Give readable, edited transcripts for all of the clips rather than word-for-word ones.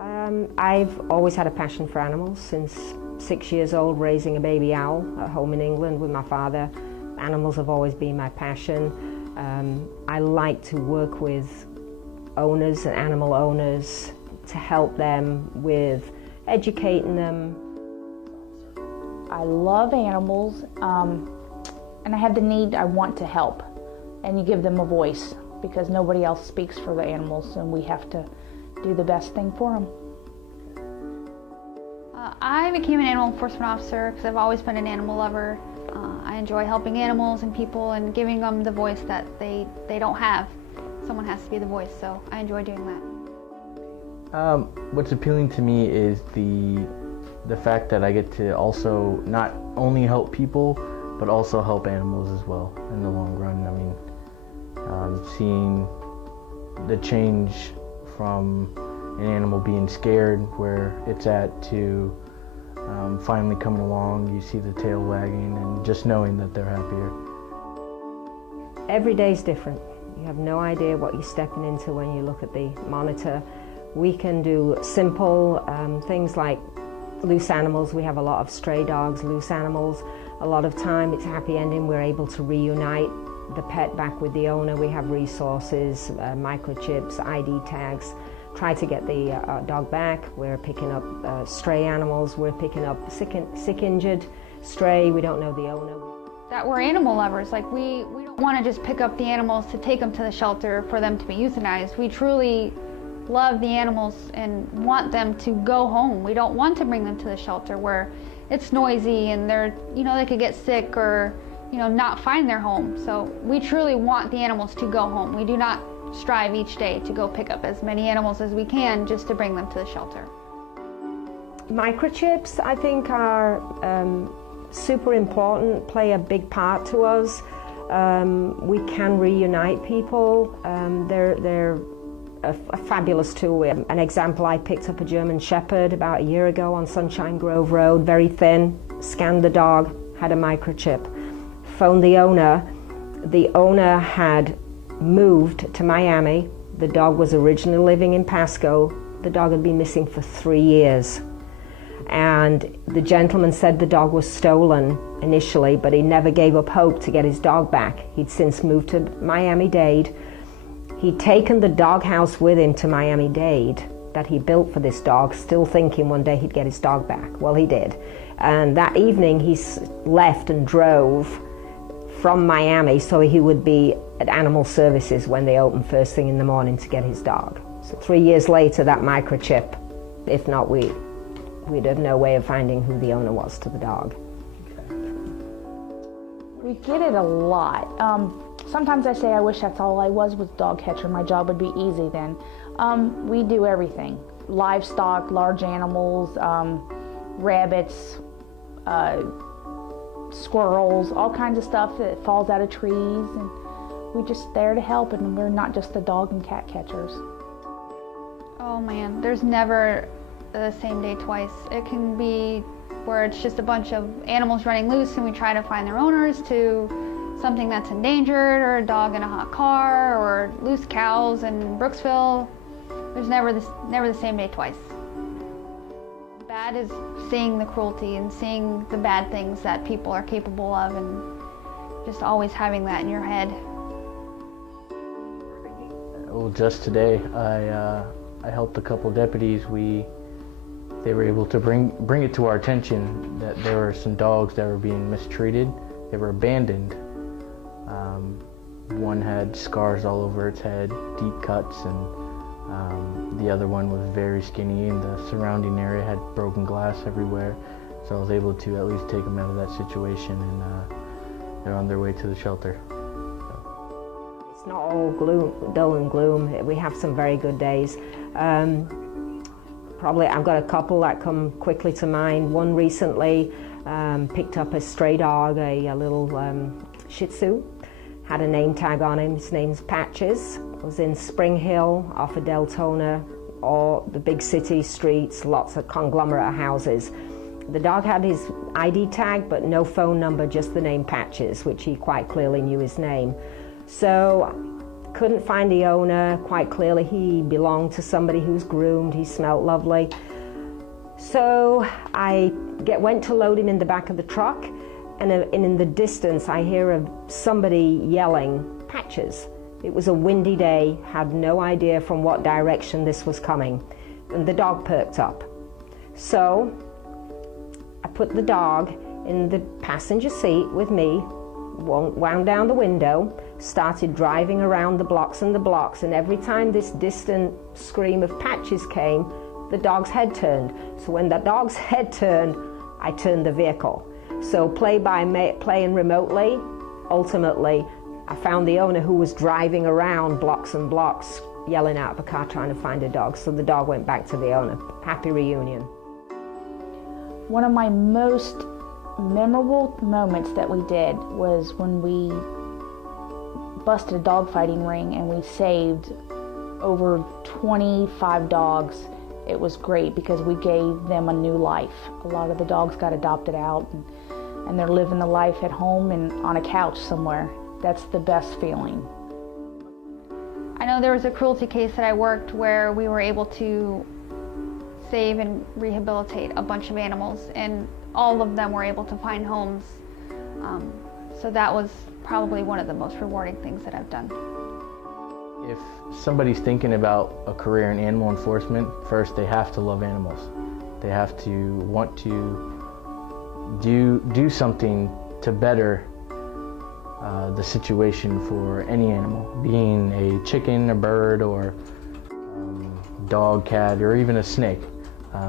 I've always had a passion for animals since 6 years old, raising a baby owl at home in England with my father. Animals have always been my passion. I like to work with owners and animal owners to help them with educating them. I love animals, and I have the need, I want to help, and you give them a voice because nobody else speaks for the animals, and we have to do the best thing for them. I became an animal enforcement officer because I've always been an animal lover. I enjoy helping animals and people and giving them the voice that they don't have. Someone has to be the voice, so I enjoy doing that. What's appealing to me is the fact that I get to also not only help people, but also help animals as well in the long run. I mean, seeing the change from an animal being scared where it's at to finally coming along, you see the tail wagging and just knowing that they're happier. Every day's different. You have no idea what you're stepping into when you look at the monitor. We can do simple things like loose animals. We have a lot of stray dogs, loose animals. A lot of time it's a happy ending. We're able to reunite the pet back with the owner. We have resources, microchips, ID tags. Try to get the dog back. We're picking up stray animals. We're picking up sick, injured, stray. We don't know the owner. That we're animal lovers. Like we don't want to just pick up the animals to take them to the shelter for them to be euthanized. We truly love the animals and want them to go home. We don't want to bring them to the shelter where it's noisy and they're, they could get sick or, not find their home. So we truly want the animals to go home. We do not strive each day to go pick up as many animals as we can just to bring them to the shelter. Microchips, I think, are super important, play a big part to us. We can reunite people. They're a fabulous tool. An example, I picked up a German Shepherd about a year ago on Sunshine Grove Road, very thin, scanned the dog, had a microchip, phoned the owner. The owner had moved to Miami. The dog was originally living in Pasco. The dog had been missing for 3 years. And the gentleman said the dog was stolen initially, but he never gave up hope to get his dog back. He'd since moved to Miami-Dade. He'd taken the doghouse with him to Miami-Dade that he built for this dog, still thinking one day he'd get his dog back. Well, he did. And that evening he left and drove from Miami so he would be at Animal Services when they opened first thing in the morning to get his dog. So 3 years later, that microchip, if not we'd have no way of finding who the owner was to the dog. We get it a lot. Sometimes I say I wish that's all I was dog catcher. My job would be easy then. We do everything. Livestock, large animals, rabbits, squirrels, all kinds of stuff that falls out of trees, and we're just there to help, and we're not just the dog and cat catchers. Oh man, there's never the same day twice. It can be where it's just a bunch of animals running loose and we try to find their owners, to something that's endangered, or a dog in a hot car, or loose cows in Brooksville. There's never the same day twice. Bad is seeing the cruelty and seeing the bad things that people are capable of, and just always having that in your head. Well, just today I helped a couple deputies. They were able to bring it to our attention that there were some dogs that were being mistreated. They were abandoned. One had scars all over its head, deep cuts, and the other one was very skinny, and the surrounding area had broken glass everywhere. So I was able to at least take them out of that situation, and they're on their way to the shelter. So. It's not all dull and gloom. We have some very good days. Probably I've got a couple that come quickly to mind. One recently picked up a stray dog, a little Shih Tzu, had a name tag on him. His name's Patches. It was in Spring Hill off of Deltona, or the big city streets, lots of conglomerate houses. The dog had his ID tag, but no phone number, just the name Patches, which he quite clearly knew his name. So couldn't find the owner. Quite clearly he belonged to somebody who's groomed, he smelled lovely. So I went to load him in the back of the truck, and in the distance I hear somebody yelling, "Patches." It was a windy day, had no idea from what direction this was coming, and the dog perked up. So I put the dog in the passenger seat with me, wound down the window, started driving around the blocks and the blocks, and every time this distant scream of "Patches" came, the dog's head turned. So when the dog's head turned, I turned the vehicle. So playing remotely, ultimately, I found the owner who was driving around blocks and blocks, yelling out of a car trying to find a dog. So the dog went back to the owner. Happy reunion. One of my most memorable moments that we did was when we busted a dogfighting ring and we saved over 25 dogs. It was great because we gave them a new life. A lot of the dogs got adopted out and they're living the life at home and on a couch somewhere. That's the best feeling. I know there was a cruelty case that I worked where we were able to save and rehabilitate a bunch of animals, and all of them were able to find homes. So that was probably one of the most rewarding things that I've done. If somebody's thinking about a career in animal enforcement, first they have to love animals. They have to want to do something to better the situation for any animal, being a chicken, a bird, or dog, cat, or even a snake.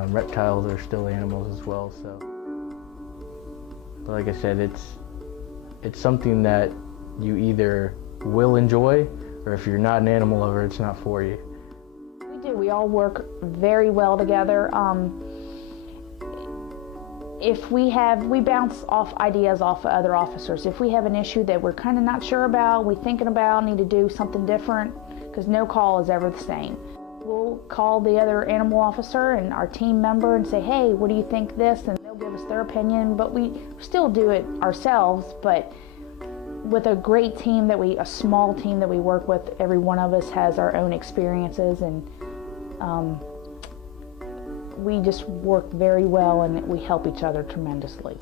Reptiles are still animals as well. So, but like I said, it's something that you either will enjoy, or if you're not an animal lover, it's not for you. We do. We all work very well together. If we bounce off ideas off of other officers. If we have an issue that we're kind of not sure about, we're thinking about, need to do something different, because no call is ever the same. We'll call the other animal officer and our team member and say, "Hey, what do you think this?" And they'll give us their opinion, but we still do it ourselves, but with a great team a small team that we work with. Every one of us has our own experiences, and we just work very well, and we help each other tremendously.